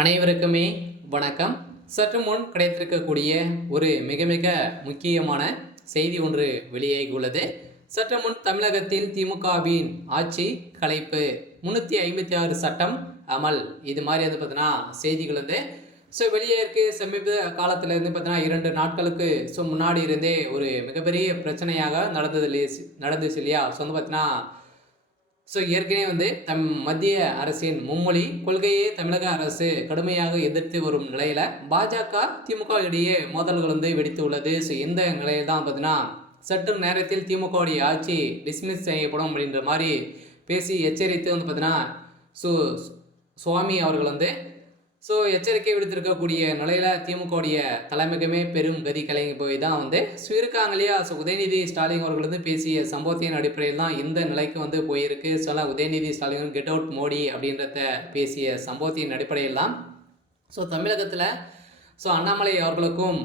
அனைவருக்குமே வணக்கம். சற்று முன் கிடைத்திருக்கக்கூடிய ஒரு மிக மிக முக்கியமான செய்தி ஒன்று வெளியாகியுள்ளது. சற்று முன் தமிழகத்தில் திமுகவின் ஆட்சி கலைப்பு, 356 சட்டம் அமல், இது மாதிரி பார்த்தீங்கன்னா செய்திகள் வெளியே இருக்கு. சமீப காலத்தில் பார்த்தீங்கன்னா 2 நாட்களுக்கு முன்னாடி இருந்தே ஒரு மிகப்பெரிய பிரச்சனையாக நடந்துச்சு இல்லையா? பார்த்தீங்கன்னா ஏற்கனவே மத்திய அரசின் மும்மொழி கொள்கையை தமிழக அரசு கடுமையாக எதிர்த்து வரும் நிலையில பாஜக திமுக இடையே மோதல்கள் வெடித்து உள்ளது. இந்த நிலையில் தான் பார்த்தீங்கன்னா சற்று நேரத்தில் திமுகவுடைய ஆட்சி டிஸ்மிஸ் செய்யப்படும் அப்படின்ற மாதிரி பேசி எச்சரித்து பார்த்தீங்கன்னா சுவாமி அவர்கள் எச்சரிக்கை விடுத்திருக்கக்கூடிய நிலையில் திமுகவுடைய தலைமைக்குமே பெரும் கதி கலங்கி போய் தான் இருக்காங்க இல்லையா? உதயநிதி ஸ்டாலின் அவர்கள் பேசிய சம்பவத்தின் அடிப்படையில் தான் இந்த நிலைக்கு போயிருக்கு. உதயநிதி ஸ்டாலின் கெட் அவுட் மோடி அப்படின்றத பேசிய சம்பவத்தின் அடிப்படையில் தான் தமிழகத்தில் அண்ணாமலை அவர்களுக்கும்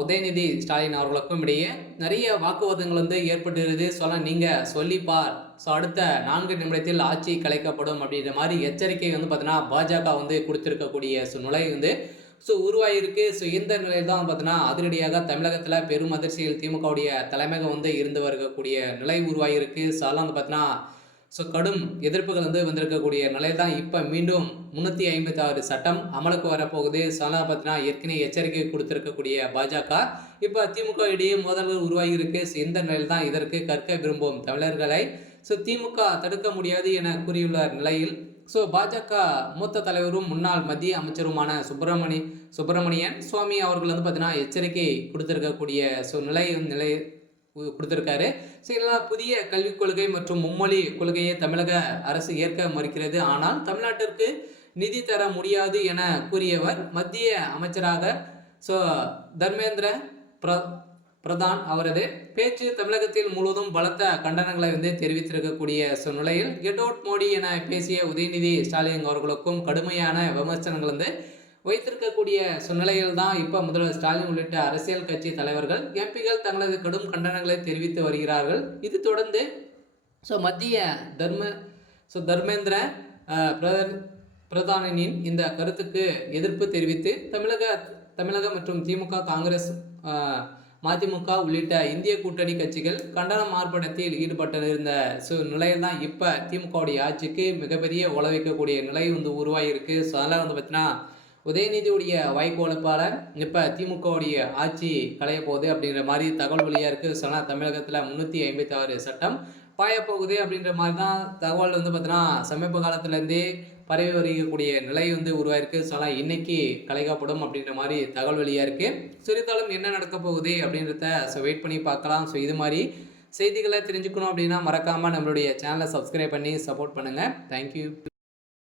உதயநிதி ஸ்டாலின் அவர்களுக்கும் இடையே நிறைய வாக்குவாதங்கள் ஏற்பட்டுருது. நீங்கள் சொல்லிப்பார், அடுத்த 4 நிமிடத்தில் ஆட்சி கலைக்கப்படும் அப்படின்ற மாதிரி எச்சரிக்கை பார்த்தீங்கன்னா பாஜக கொடுத்துருக்கக்கூடிய நிலை உருவாயிருக்கு. இந்த நிலையில் தான் பார்த்தீங்கன்னா அதிரடியாக தமிழகத்தில் பெரும் அதிர்ச்சியில் திமுகவுடைய தலைமையகம் இருந்து வரக்கூடிய நிலை உருவாகிருக்கு. அதெல்லாம் பார்த்தீங்கன்னா கடும் எதிர்ப்புகள் வந்திருக்கக்கூடிய நிலையில் தான் இப்போ மீண்டும் 356 சட்டம் அமலுக்கு வரப்போகுது. பார்த்தீங்கன்னா ஏற்கனவே எச்சரிக்கை கொடுத்துருக்கக்கூடிய பாஜக இப்போ திமுக இடையே மோதல்கள் உருவாகியிருக்கு. இந்த நிலையில் தான் இதற்கு கற்க விரும்பும் தமிழர்களை திமுக தடுக்க முடியாது என கூறியுள்ள நிலையில் பாஜக மூத்த தலைவரும் முன்னாள் மத்திய அமைச்சருமான சுப்பிரமணியன் சுவாமி அவர்கள் பார்த்தீங்கன்னா எச்சரிக்கை கொடுத்துருக்கக்கூடிய நிலை கொடுத்துருக்காரு. புதிய கல்விக் கொள்கை மற்றும் மும்மொழி கொள்கையை தமிழக அரசு ஏற்க மறுக்கிறது. ஆனால் தமிழ்நாட்டிற்கு நிதி தர முடியாது என கூறியவர் மத்திய அமைச்சராக தர்மேந்திர பிரதான் அவரது பேச்சு தமிழகத்தில் முழுவதும் பலத்த கண்டனங்களை தெரிவித்திருக்கக்கூடிய நிலையில் கெட் அவுட் மோடி என பேசிய உதயநிதி ஸ்டாலின் அவர்களுக்கும் கடுமையான விமர்சனங்கள் வைத்திருக்கக்கூடிய நிலையில் தான் இப்போ முதல்வர் ஸ்டாலின் உள்ளிட்ட அரசியல் கட்சி தலைவர்கள் எம்பிகள் தங்களது கடும் கண்டனங்களை தெரிவித்து வருகிறார்கள். இது தொடர்ந்து மத்திய தர்மேந்திர பிரதானின் இந்த கருத்துக்கு எதிர்ப்பு தெரிவித்து தமிழக மற்றும் திமுக, காங்கிரஸ், மதிமுக உள்ளிட்ட இந்திய கூட்டணி கட்சிகள் கண்டன ஆர்ப்பாட்டத்தில் ஈடுபட்டிருந்த நிலையில் தான் இப்போ திமுகவுடைய ஆட்சிக்கு மிகப்பெரிய உழவிக்கக்கூடிய நிலை உருவாகியிருக்கு. அதனால் பார்த்தீங்கன்னா உதயநிதியுடைய வாய்க்கோலப்பால் இப்போ திமுகவுடைய ஆட்சி களைய போகுது அப்படின்ற மாதிரி தகவல் வெளியாக இருக்குது. தமிழகத்தில் 356 சட்டம் பாயப்போகுது அப்படின்ற மாதிரி தான் தகவல் பார்த்தீங்கன்னா சமீப காலத்துலேருந்தே பரவி வருகக்கூடிய நிலை உருவாயிருக்கு. இன்னைக்கு கலைக்கப்படும் அப்படின்ற மாதிரி தகவல் வெளியாக இருக்குது. சிறிதாலும் என்ன நடக்க போகுது அப்படின்றத வெயிட் பண்ணி பார்க்கலாம். இது மாதிரி செய்திகளை தெரிஞ்சுக்கணும் அப்படின்னா மறக்காமல் நம்மளுடைய சேனலை சப்ஸ்கிரைப் பண்ணி சப்போர்ட் பண்ணுங்கள். தேங்க்யூ.